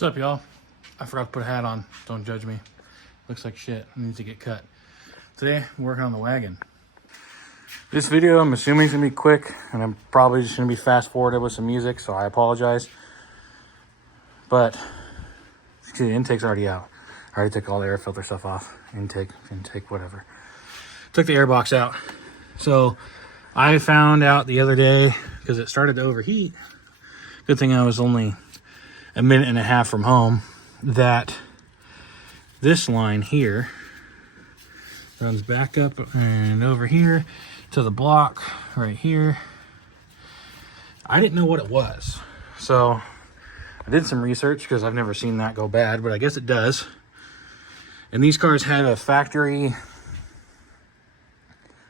What's up, y'all? I forgot to put a hat on. Don't judge me. Looks like shit. It needs to get cut. Today, I'm working on the wagon. This video, I'm assuming, is going to be quick, and I'm probably just going to be fast-forwarded with some music, so I apologize. But, see, the intake's already out. I already took all the air filter stuff off. Intake, whatever. Took the air box out. So, I found out the other day, because it started to overheat. Good thing I was only a minute and a half from home, that this line here runs back up and over here to the block right here. I didn't know what it was, so I did some research because I've never seen that go bad, but I guess it does. And these cars have a factory, I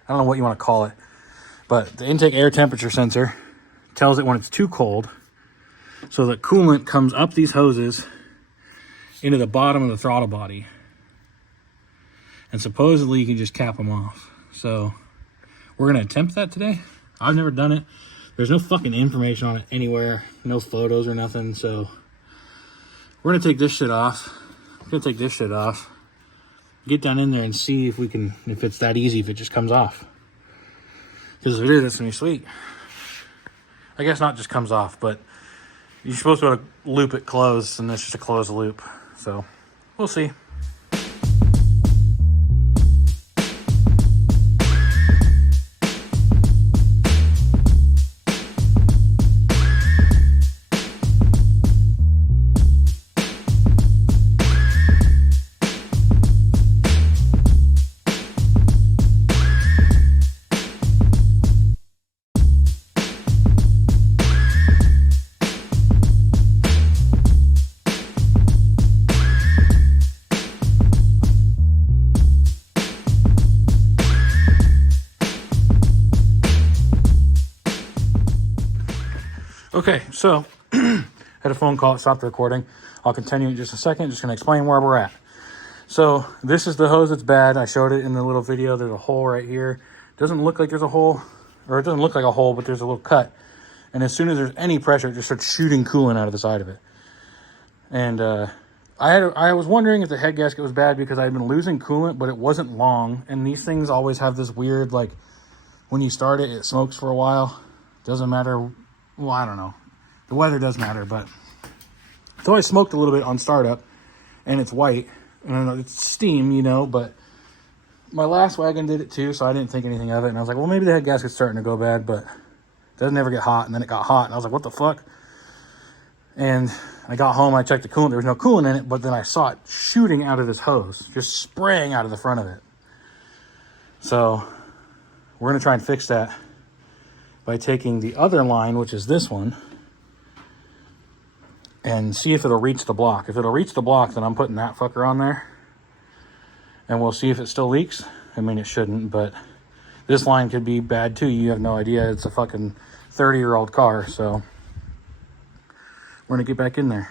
don't know what you want to call it, but the intake air temperature sensor tells it when it's too cold, so the coolant comes up these hoses into the bottom of the throttle body. And supposedly you can just cap them off. So we're going to attempt that today. I've never done it. There's no fucking information on it anywhere. No photos or nothing. So we're going to take this shit off. Get down in there and see if we can, if it's that easy, if it just comes off. Because if it is, it's going to be sweet. I guess not just comes off, but you're supposed to loop it closed, and it's just a closed loop. So, we'll see. Okay, so had a phone call, it stopped the recording. I'll continue in just a second, just gonna explain where we're at. So this is the hose that's bad. I showed it in the little video. There's a hole right here. Doesn't look like there's a hole, or it doesn't look like a hole, but there's a little cut. And as soon as there's any pressure, it just starts shooting coolant out of the side of it. And I was wondering if the head gasket was bad because I had been losing coolant, but it wasn't long. And these things always have this weird, like, when you start it, it smokes for a while. Doesn't matter. Well, I don't know. The weather does matter, but it's always smoked a little bit on startup, and it's white, and it's steam, you know, but my last wagon did it too, so I didn't think anything of it, and I was like, well, maybe the head gasket's starting to go bad, but it doesn't ever get hot, and then it got hot, and I was like, what the fuck? And I got home, I checked the coolant, there was no coolant in it, but then I saw it shooting out of this hose, just spraying out of the front of it. So we're going to try and fix that by taking the other line, which is this one, and see if it'll reach the block. If it'll reach the block, then I'm putting that fucker on there, and we'll see if it still leaks. I mean, it shouldn't, but this line could be bad too. You have no idea. It's a fucking 30-year-old car, so we're gonna get back in there.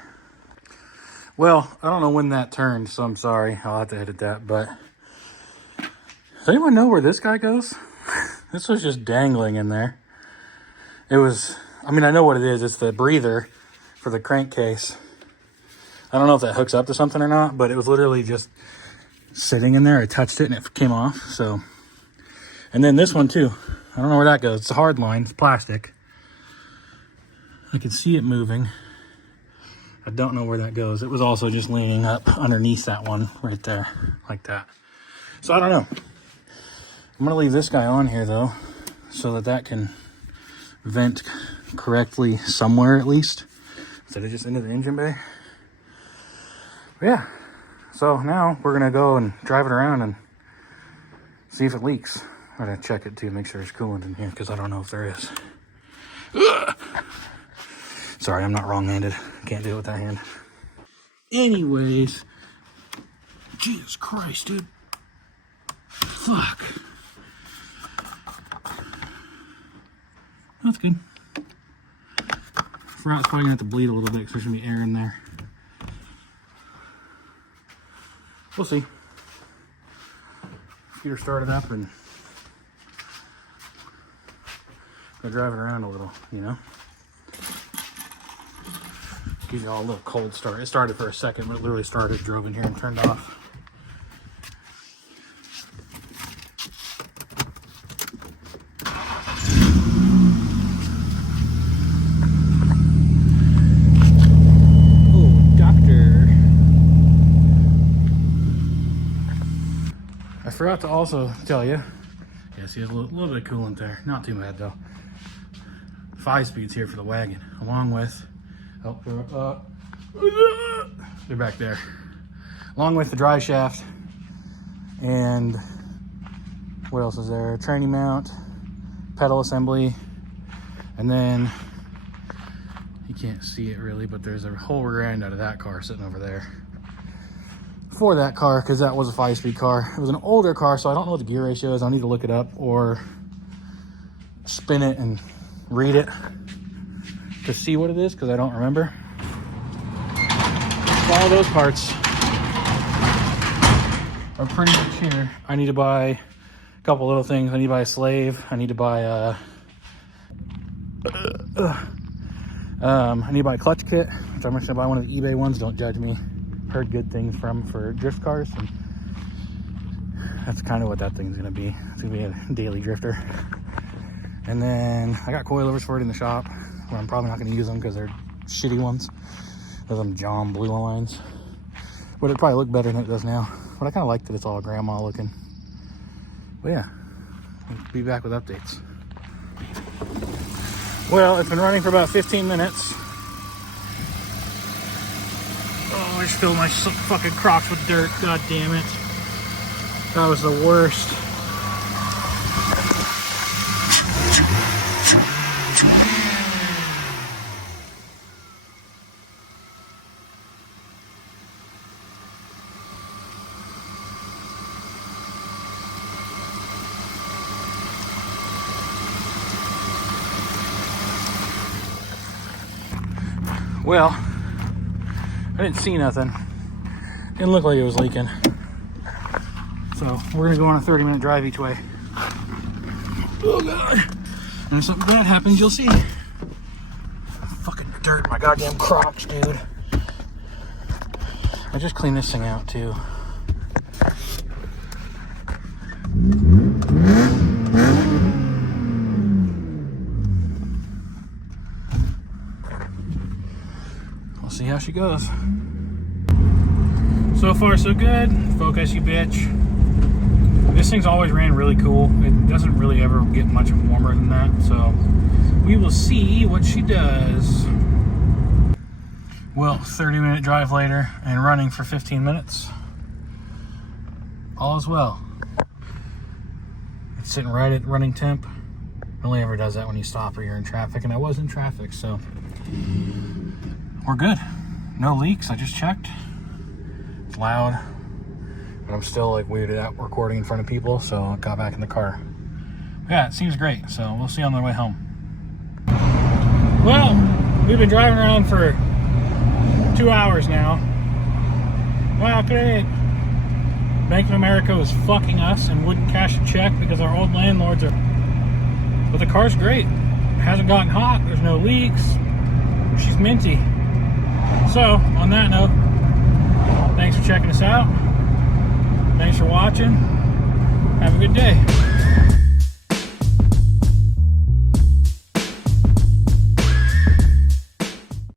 Well, I don't know when that turned, so I'm sorry. I'll have to edit that, but does anyone know where this guy goes? This was just dangling in there. It was, I mean, I know what it is. It's the breather for the crankcase. I don't know if that hooks up to something or not, but it was literally just sitting in there. I touched it and it came off, so. And then this one too. I don't know where that goes. It's a hard line, it's plastic. I can see it moving. I don't know where that goes. It was also just leaning up underneath that one right there, like that. So I don't know. I'm gonna leave this guy on here though, so that can vent correctly somewhere at least, instead of just into the engine bay. But yeah, so now we're gonna go and drive it around and see if it leaks. I'm gonna check it too, make sure there's coolant in here, because I don't know if there is. Ugh. Sorry, I'm not wrong-handed. Can't do it with that hand. Anyways, Jesus Christ, dude. Fuck. That's good. Forgot it's probably gonna have to bleed a little bit because there's gonna be air in there. We'll see. Get her started up and go drive it around a little, you know? Give you all a little cold start. It started for a second, but it literally started, drove in here and turned off. Oh, doctor. I forgot to also tell you. Yeah, see, there's a little bit of coolant there. Not too bad though. 5-speeds here for the wagon, along with, they're back there, along with the drive shaft, and what else is there? Training mount, pedal assembly, and then you can't see it really, but there's a whole rear end out of that car sitting over there for that car, because that was a 5-speed car. It was an older car, so I don't know what the gear ratio is. I'll need to look it up or spin it and read it to see what it is, because I don't remember. All those parts are pretty much here. I need to buy a couple little things. I need to buy a slave. I need to buy a I need to buy a clutch kit, which I'm just gonna buy one of the eBay ones. Don't judge me. Heard good things for drift cars, and that's kind of what that thing's gonna be. It's gonna be a daily drifter. And then I got coilovers for it in the shop, where I'm probably not going to use them because they're shitty ones. Those are John blue lines. But it'd probably look better than it does now. But I kind of like that it's all grandma looking. But yeah, I'll be back with updates. Well, it's been running for about 15 minutes. Oh, I just filled my fucking Crocs with dirt. God damn it. That was the worst. Well, I didn't see nothing. Didn't look like it was leaking. So we're gonna go on a 30-minute drive each way. Oh God. And if something bad happens, you'll see. Fucking dirt in my goddamn Crocs, dude. I just cleaned this thing out too. We'll see how she goes. So far so good. Focus, you bitch. This thing's always ran really cool. It doesn't really ever get much warmer than that, so we will see what she does. Well, 30-minute drive later and running for 15 minutes. All is well. It's sitting right at running temp. It only ever does that when you stop or you're in traffic, and I was in traffic, so we're good. No leaks, I just checked. It's loud, but I'm still like weirded out recording in front of people, so I got back in the car. Yeah, it seems great, so we'll see on the way home. Well, we've been driving around for 2 hours now. Wow, great. Bank of America was fucking us and wouldn't cash a check because our old landlords are... But the car's great. It hasn't gotten hot, there's no leaks. She's minty. So, on that note, thanks for checking us out. Thanks for watching. Have a good day.